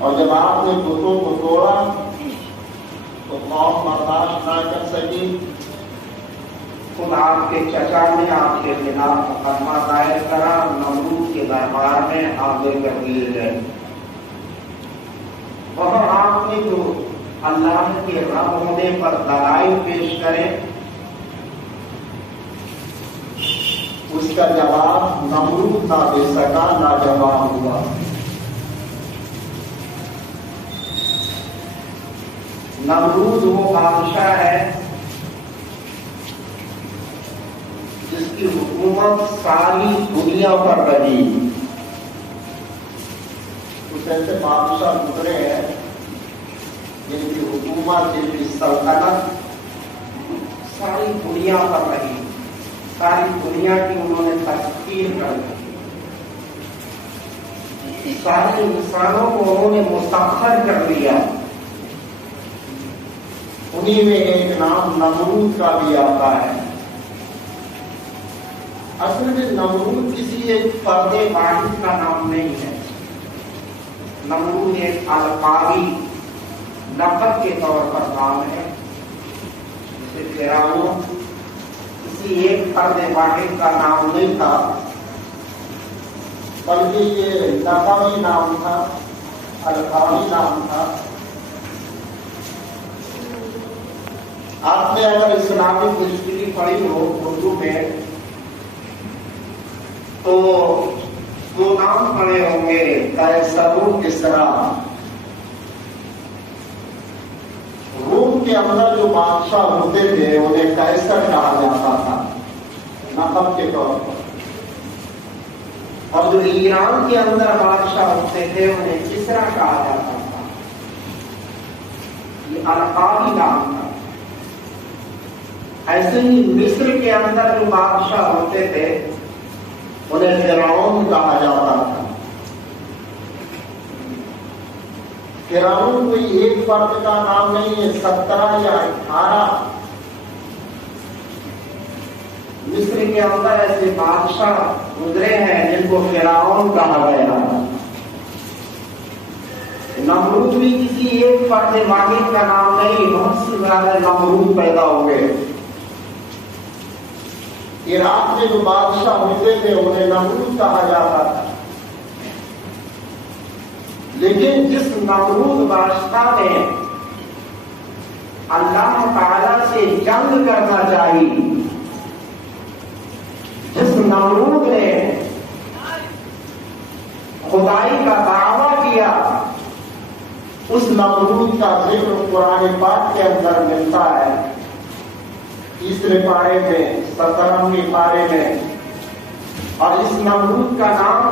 اور جب آپ نے بتوں کو توڑا تو قوم برداشت نہ کر سکی. خود آپ کے چچا نے آپ کے خلاف مقدمہ دائر کرا، نمرود کے دربار میں حاضر کر لیے گئے. وہاں آپ نے جو اللہ کے رب ہونے پر دلائل پیش کرے، اس کا جواب نمرود نہ دے سکا، لاجواب ہوا. نمرود وہ بادشاہ ہے جس کی حکومت ساری دنیا پر رہی. کچھ ایسے بادشاہ گزرے ہیں جن کی حکومت، جن کی سلطنت ساری دنیا پر رہی، ساری دنیا کی انہوں نے تسخیر کر دی، سارے انسانوں کو انہوں نے مسخر کر دیا. انہی میں ایک نام نمرود کا بھی آتا ہے. اصل میں نمرود کسی ایک فرد واحد کا نام نہیں ہے. نمرود ایک القابی لقب کے طور پر نام ہے. جسے فرعون کسی ایک فرد واحد کا نام نہیں تھا، بلکہ یہ لقبی نام تھا، القابی نام تھا. آپ نے اگر اسلامک ہسٹری پڑھی ہو اردو میں تو دو نام پڑے ہوں گے، قیصر و کسریٰ. روم کے اندر جو بادشاہ ہوتے تھے انہیں قیصر کہا جاتا تھا لقب کے طور پر، اور جو ایران کے اندر بادشاہ ہوتے تھے انہیں کسریٰ کہا جاتا تھا. یہ القابی نام تھا. ایسے ہی مصر کے اندر جو بادشاہ ہوتے تھے انہیں فرعون کہا جاتا تھا. فرعون کوئی ایک فرد کا نام نہیں ہے، 17 یا 18 مصر کے اندر ایسے بادشاہ گزرے ہیں جن کو فرعون کہا گیا. نمرود بھی کسی ایک فرد واحد کا نام نہیں، بہت سے زیادہ نمرود پیدا ہوئے. عراق میں جو بادشاہ ہوتے تھے انہیں نمرود کہا جاتا تھا. لیکن جس نمرود بادشاہ نے اللہ تعالی سے جنگ کرنا چاہی، جس نمرود نے خدائی کا دعویٰ کیا، اس نمرود کا ذکر قرآن پاک کے اندر ملتا ہے 30 پارے میں، 17ویں پارے میں. اور اس نمرود کا نام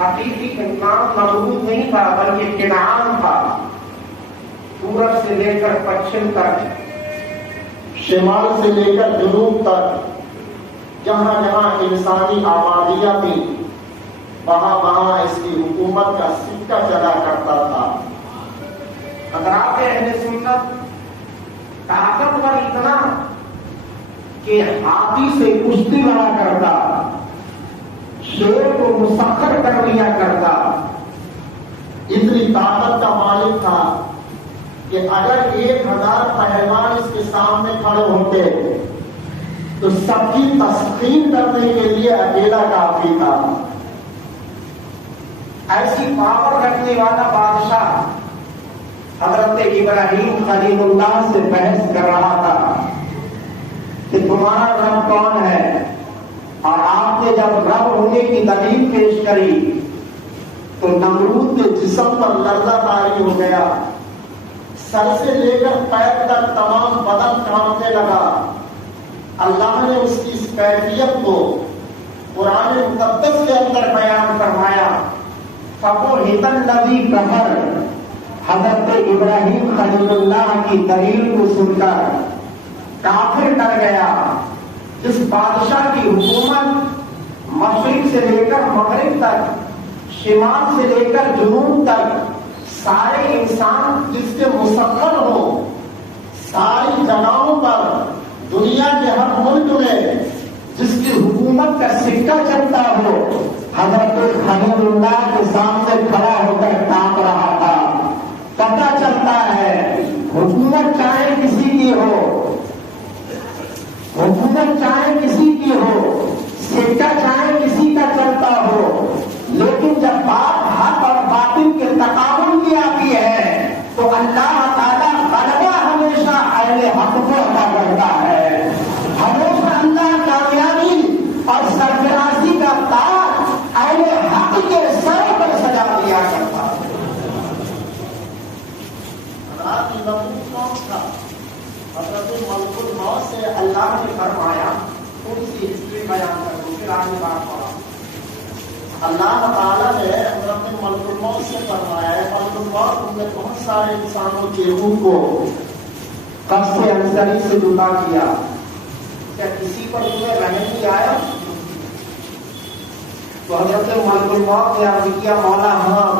حقیقی نام نمرود نہیں تھا بلکہ کنعان تھا. پورب سے لے کر پچھم تک، شمال سے لے کر جنوب تک، جہاں جہاں انسانی آبادیاں تھیں وہاں اس کی حکومت کا سکہ چلا کرتا تھا. حضرات اہل سنت طاقتور اتنا کہ ہاتھی سے کشتی لڑا کرتا، شیر کو مسخر کر لیا کرتا. اتنی طاقت کا مالک تھا کہ اگر 1000 پہلوان اس کے سامنے کھڑے ہوتے تو سب کی تسخیر کرنے کے لیے اکیلا کافی تھا. ایسی پاور رکھنے والا بادشاہ حضرت ابراہیم خلیل اللہ سے بحث کر رہا تھا کہ تمہارا رب کون ہے، اور آپ نے جب رب ہونے کی دلیل پیش کری تو نمرود کے جسم پر لرزہ طاری ہو گیا. سر سے لے کر پیر تک تمام بدن کانپنے لگا. اللہ نے اس کی اس کیفیت کو قرآن مقدس کے اندر بیان فرمایا. فَبُهِتَ الَّذِي كَفَرَ. حضرت ابراہیم خلیل اللہ کی دلیل کو سن کر کافر ڈر گیا. جس بادشاہ کی حکومت مشرق سے لے کر مغرب تک، شمال سے لے کر جنوب تک سارے انسان جس کے مسخر ہو، ساری جگہوں پر دنیا کے ہر ملک میں جس کی حکومت کا سکہ چلتا ہو، حضرت خلیل اللہ کے سامنے کھڑا ہو کر کانپ رہا کے سر پر سجا دیا کرتا ہے۔ رات نمود کون تھا؟ حضرت ملک الموت سے اللہ نے فرمایا، تھوڑی سی ہسٹری بیان کر دوں پھر آگے بات پڑھا۔ اللہ تعالیٰ نے حضرت ملک الموت سے فرمایا ہے، ملک الموت تم نے بہت سارے انسانوں کے روح کو قبض انصری سے جدا کیا، کیا کسی پر تمہیں رحم نہیں آیا؟ تو حضرت ملک الموت نے عرض کیا، مولا ہاں